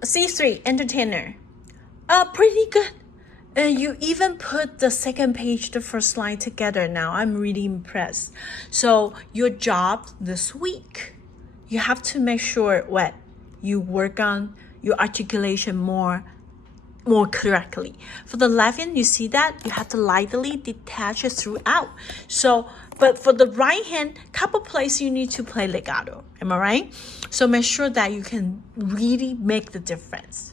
C3, entertainer. Pretty good. You even put the second page, the first line together now. I'm really impressed. So your job this week, you have to make sure what you work on your articulation more correctly. For the left hand, you see that you have to lightly detach it throughout. So, but for the right hand, couple places you need to play legato. Am I right? So make sure that you can really make the difference.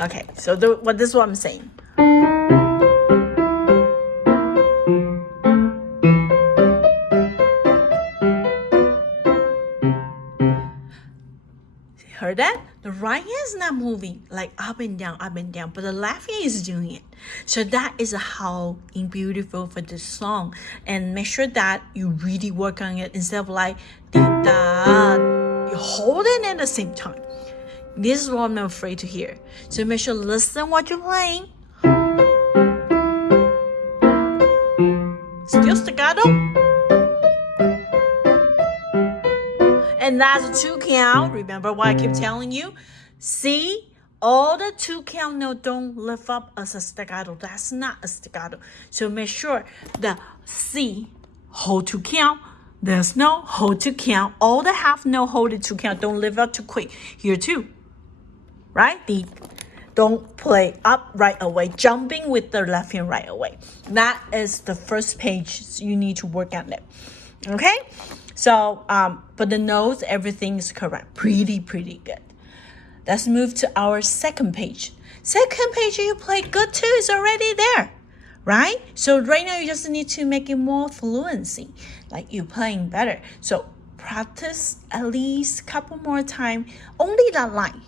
Okay, so this is what I'm saying. Heard that? The right hand is not moving like up and down, but the left hand is doing it. So that is how beautiful for this song. And make sure that you really work on it instead of like da, you hold it at the same time. This is what I'm afraid to hear. So make sure listen what you're playing. Still staccato. And that's a 2 count. Remember what I keep telling you? See, all the 2 count notes don't lift up as a staccato. That's not a staccato. So make sure the C hold 2 count. There's no hold 2 count. All the half note hold it 2 count. Don't lift up too quick. Here too. Right? Don't play up right away. Jumping with the left hand right away. That is the first page. You need to work on it. Okay? So, but the notes, everything is correct. Pretty good. Let's move to our second page. Second page, you play good too. It's already there, right? So right now, you just need to make it more fluency, like you playing better. So practice at least a couple more times. Only that line.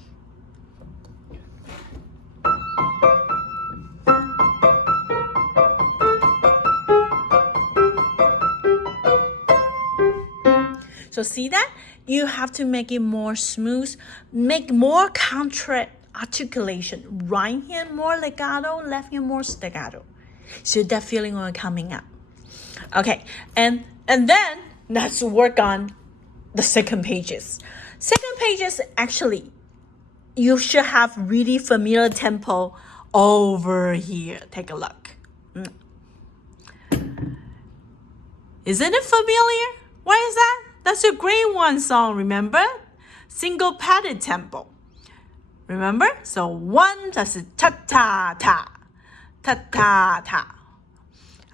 So see that? You have to make it more smooth, make more contra articulation. Right hand more legato, left hand more staccato. So that feeling will coming out. Okay, and then let's work on the second pages. Second pages, actually, you should have really familiar tempo over here. Take a look. Isn't it familiar? Why is that? That's a grade 1 song, remember? Single padded tempo. Remember? So 1, that's a ta-ta-ta. Ta-ta-ta.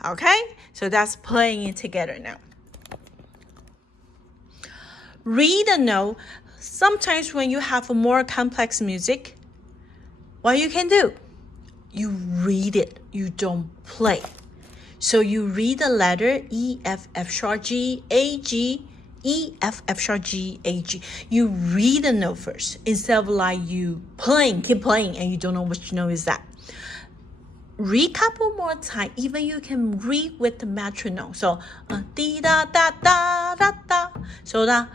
Okay? So that's playing it together now. Read a note. Sometimes when you have a more complex music, what you can do? You read it. You don't play. So you read the letter E, F, F sharp, G, A, G, E, F, F sharp, G, A, G. You read the note first instead of like you keep playing, and you don't know which note is that. Read couple more time. Even you can read with the metronome. So dee da da da da da. So da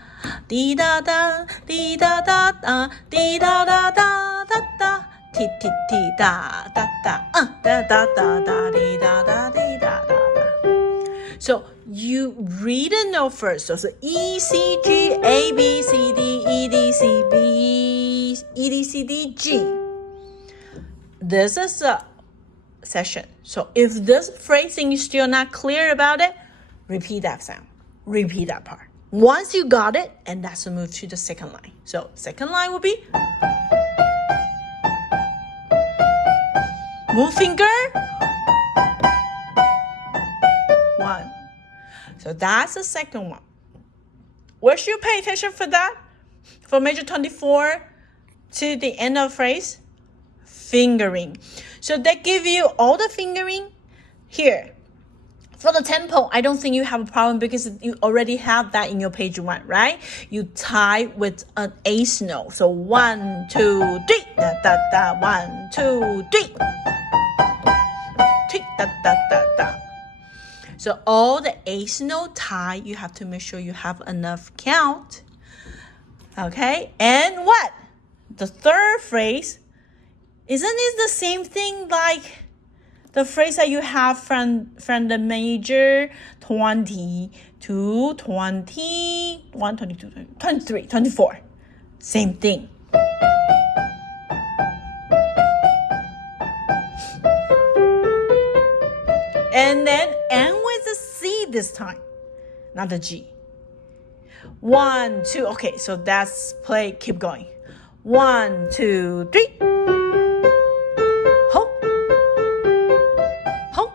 dee da da dee da da da dee da da da da da. Ti ti ti da da da da da da da dee da da dee da da da. So you read a note first. So E, C, G, A, B, C, D, E, D, C, B, E, D, C, D, G. This is a session. So if this phrasing is still not clear about it, repeat that sound. Repeat that part. Once you got it, and that's a move to the second line. So second line will be move finger. 1. So that's the second one. Where should you pay attention for that? For major 24 to the end of phrase? Fingering. So they give you all the fingering here. For the tempo, I don't think you have a problem because you already have that in your page 1, right? You tie with an eighth note. So 1, 2, 3, da da da. 1, 2, 3. 3, da da da da. So all the eighth note tie, you have to make sure you have enough count. Okay, and what? The third phrase, isn't it the same thing like the phrase that you have from the major 20 to 21, 22, 23, 24? Same thing. And then end with the C this time, not the G. 1, 2. Okay, so that's play. Keep going. 1, 2, 3. Ho. Ho.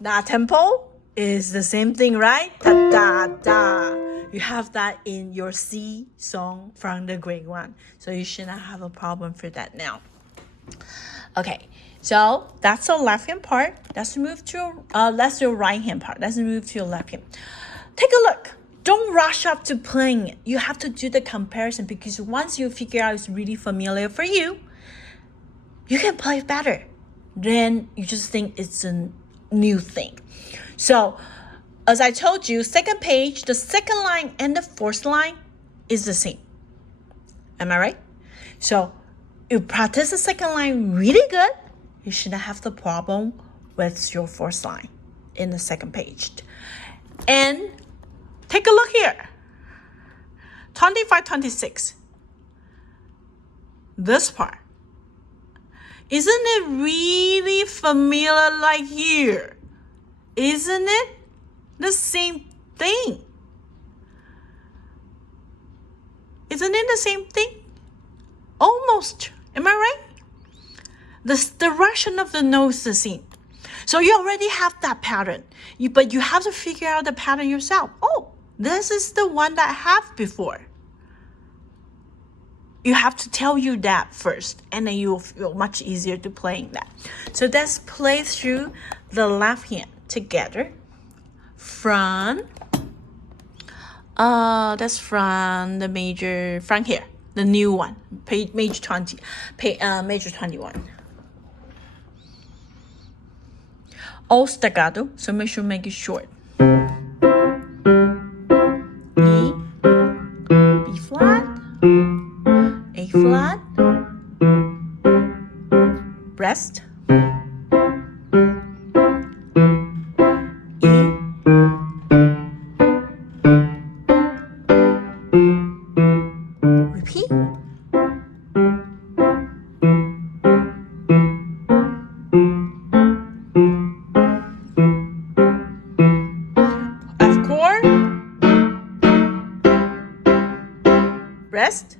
That tempo is the same thing, right? Da da da. You have that in your C song from the grade 1. So you should not have a problem for that now. Okay, so that's the left hand part. Let's move to let's do right hand part. Let's move to your left hand. Take a look. Don't rush up to playing it. You have to do the comparison, because once you figure out it's really familiar for you, you can play better. Then you just think it's a new thing. So, as I told you, second page, the second line and the fourth line is the same. Am I right? So, you practice the second line really good, you shouldn't have the problem with your fourth line in the second page. And take a look here. 25, 26. This part. Isn't it really familiar like here? Isn't it the same thing? Isn't it the same thing? Almost. Am I right? The direction of the note is the same. So you already have that pattern. But you have to figure out the pattern yourself. Oh, this is the one that I have before. You have to tell you that first, and then you'll feel much easier to playing that. So let's play through the left hand together. From that's from the major, from here, the new one, page major 20, major 21. All staccato, so make sure make it short. E, B flat, A flat, rest, E, repeat, F chord, rest.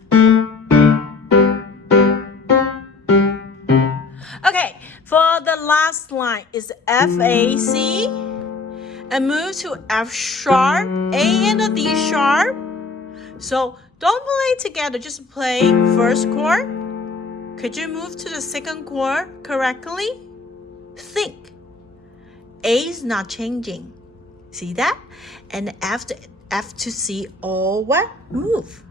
Okay, for the last line is F, A, C, and move to F sharp, A and a D sharp. So don't play together, just play first chord. Could you move to the second chord correctly? Think. A is not changing. See that? And F to C all what? Move.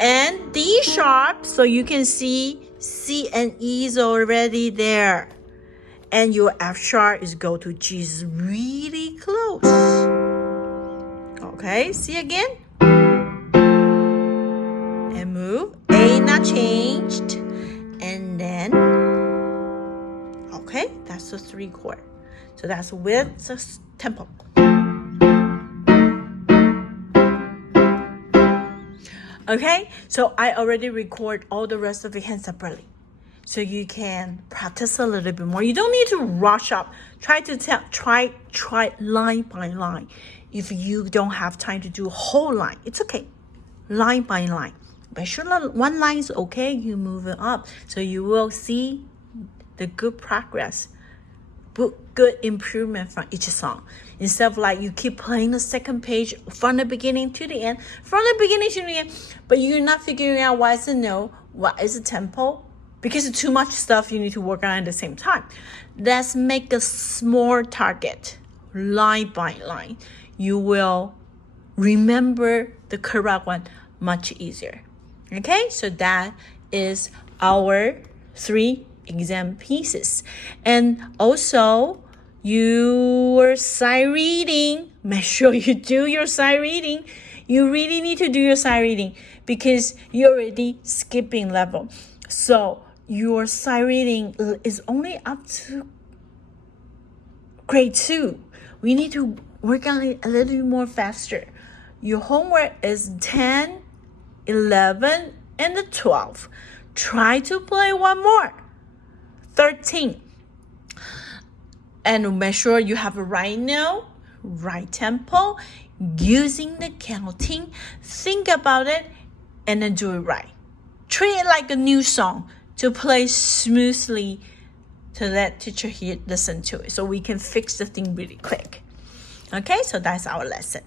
And D sharp, so you can see C and E is already there. And your F sharp is go to G, is really close. Okay, see again? And move. A not changed. And then, okay, that's the 3 chord. So that's with the tempo. Okay, so I already record all the rest of the hands separately, so you can practice a little bit more. You don't need to rush up. Try line by line. If you don't have time to do a whole line, it's okay. Line by line. But sure, one line is okay. You move it up, so you will see the good progress, good improvement from each song. Instead of like you keep playing the second page from the beginning to the end, but you're not figuring out what is the note, what is the tempo, because it's too much stuff you need to work on at the same time. Let's make a small target, line by line. You will remember the correct one much easier. Okay, so that is our 3 exam pieces. And also your sight reading, make sure you do your sight reading. You really need to do your sight reading because you're already skipping level. So your sight reading is only up to Grade 2, we need to work on it a little bit more faster. Your homework is 10, 11, and 12. Try to play one more. 13. And make sure you have a right note, right tempo, using the counting. Think about it and then do it right. Treat it like a new song to play smoothly, to let teacher listen to it so we can fix the thing really quick. Okay, so that's our lesson.